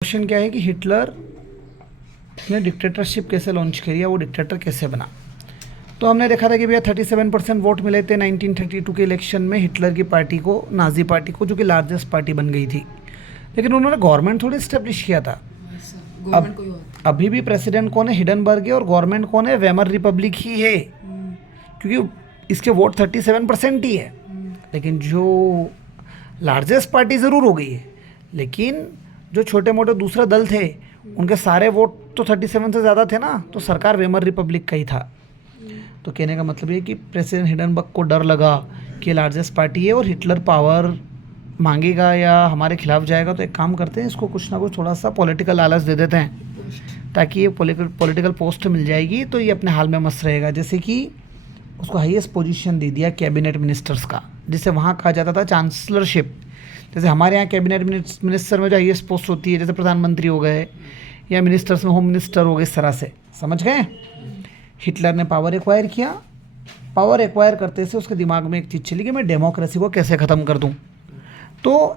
Question क्या है कि हिटलर ने डिक्टेटरशिप कैसे लॉन्च करी या वो डिक्टेटर कैसे बना। तो हमने देखा था कि भैया 37% वोट मिले थे 1932 के इलेक्शन में हिटलर की पार्टी को, नाजी पार्टी को, जो कि लार्जेस्ट पार्टी बन गई थी। लेकिन उन्होंने गवर्नमेंट थोड़ी इस्टेब्लिश किया था। अब अभी भी प्रेसिडेंट कौन है? हिडनबर्ग है। और गवर्नमेंट कौन है? वेमर रिपब्लिक ही है, क्योंकि इसके वोट 37% ही है। लेकिन जो लार्जेस्ट पार्टी ज़रूर हो गई है, लेकिन जो छोटे मोटे दूसरे दल थे उनके सारे वोट तो 37 से ज़्यादा थे ना, तो सरकार वेमर रिपब्लिक का ही था। तो कहने का मतलब ये कि प्रेसिडेंट हिडनबर्ग को डर लगा कि लार्जेस्ट पार्टी है और हिटलर पावर मांगेगा या हमारे खिलाफ जाएगा, तो एक काम करते हैं, इसको कुछ ना कुछ थोड़ा सा पॉलिटिकल लालच दे देते हैं ताकि ये पॉलिटिकल पोस्ट मिल जाएगी तो ये अपने हाल में मस्त रहेगा। जैसे कि उसको हाईएस्ट पोजीशन दे दिया कैबिनेट मिनिस्टर्स का, जिसे वहाँ कहा जाता था चांसलरशिप। जैसे हमारे यहाँ कैबिनेट मिनिस्टर में जो हाईएस्ट पोस्ट होती है, जैसे प्रधानमंत्री हो गए या मिनिस्टर्स में होम मिनिस्टर हो गए, इस तरह से, समझ गए। हिटलर ने पावर एक्वायर किया। पावर एक्वायर करते से उसके दिमाग में एक चीज़ चली कि मैं डेमोक्रेसी को कैसे ख़त्म कर दूँ। तो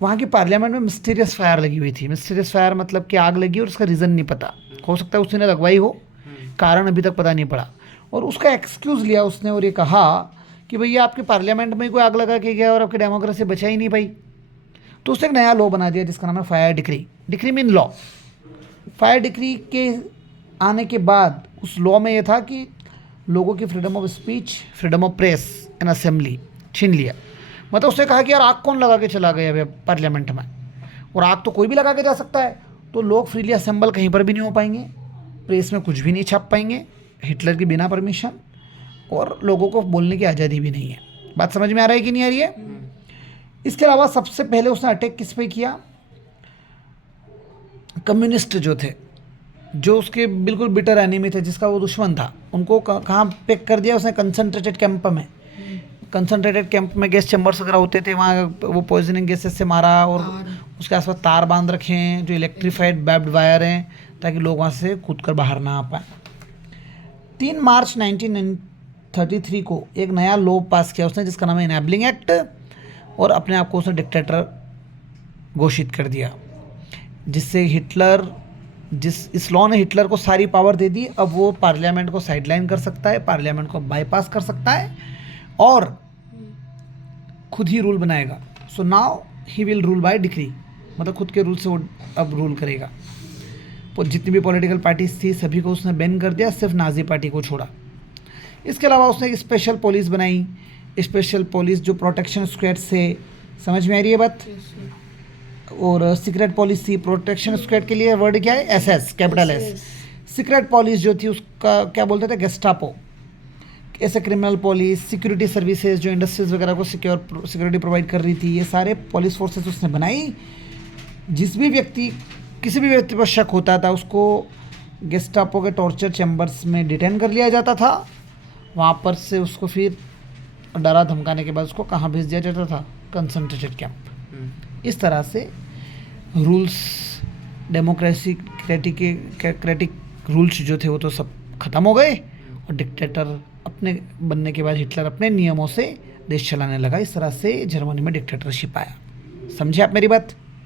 वहाँ की पार्लियामेंट में मिस्टीरियस फायर लगी हुई थी। मिस्टीरियस फायर मतलब कि आग लगी और उसका रीज़न नहीं पता, हो सकता है उसने लगवाई हो, कारण अभी तक पता नहीं पड़ा। और उसका एक्सक्यूज़ लिया उसने और ये कहा कि भैया आपकी पार्लियामेंट में कोई आग लगा के गया और आपकी डेमोक्रेसी बचा ही नहीं भाई। तो उसने एक नया लॉ बना दिया जिसका नाम है fire decree. Decree mean law. Fire decree के आने के बाद उस लॉ में ये था कि लोगों की freedom of speech, freedom of press and assembly छीन लिया। मतलब उसने कहा कि यार आग कौन लगा के चला गया अभी पार्लियामेंट में, और आग तो कोई भी लगा के जा सकता है, तो लोग फ्रीली असेंबल कहीं पर भी नहीं हो पाएंगे, प्रेस में कुछ भी नहीं छाप पाएंगे हिटलर की बिना परमिशन, और लोगों को बोलने की आज़ादी भी नहीं है। बात समझ में आ रहा है कि नहीं आ रही है? इसके अलावा सबसे पहले उसने अटैक किस पे किया? कम्युनिस्ट जो थे, जो उसके बिल्कुल बिटर एनिमी थे, जिसका वो दुश्मन था, उनको कहाँ पैक कर दिया उसने? कंसंट्रेटेड कैंप में। कंसंट्रेटेड कैंप में गैस चैम्बर्स वगैरह होते थे, वहाँ वो पॉइजनिंग गैसेस से मारा और उसके आसपास तार बांध रखे हैं जो इलेक्ट्रीफाइड बैब्ड वायर हैं, ताकि लोग वहाँ से कूद कर बाहर ना आ पाए। 3 मार्च 1933 को एक नया लॉ पास किया उसने जिसका नाम है इनेबलिंग एक्ट, और अपने आप को उसने डिक्टेटर घोषित कर दिया, जिससे हिटलर, इस लॉ ने हिटलर को सारी पावर दे दी। अब वो पार्लियामेंट को साइडलाइन कर सकता है, पार्लियामेंट को बाईपास कर सकता है और खुद ही रूल बनाएगा। So now he will rule by decree, मतलब खुद के रूल से वो अब रूल करेगा। जितनी भी पॉलिटिकल पार्टीज थी सभी को उसने बैन कर दिया, सिर्फ नाजी पार्टी को छोड़ा। इसके अलावा उसने एक स्पेशल पुलिस बनाई, स्पेशल पुलिस जो प्रोटेक्शन स्क्वाड से, समझ में आ रही है बात? और सीक्रेट पुलिस थी। प्रोटेक्शन स्क्वाड के लिए वर्ड क्या है? SS, capital S. Secret police जो थी उसका क्या बोलते थे? गेस्टापो। ऐसे क्रिमिनल पुलिस, सिक्योरिटी सर्विसेज जो इंडस्ट्रीज वगैरह को सिक्योरिटी प्रोवाइड कर रही थी, ये सारे पुलिस फोर्सेस उसने बनाई। किसी भी व्यक्ति पर शक होता था उसको गेस्टापो के टॉर्चर चैम्बर्स में डिटेन कर लिया जाता था। वहाँ पर से उसको फिर डरा धमकाने के बाद उसको कहाँ भेज दिया जाता था? Concentrated camp. इस तरह से रूल्स, डेमोक्रेसी, क्रेटिक रूल्स जो थे वो तो सब खत्म हो गए, और डिक्टेटर अपने बनने के बाद हिटलर अपने नियमों से देश चलाने लगा। इस तरह से जर्मनी में डिक्टेटरशिप आया। समझे आप मेरी बात?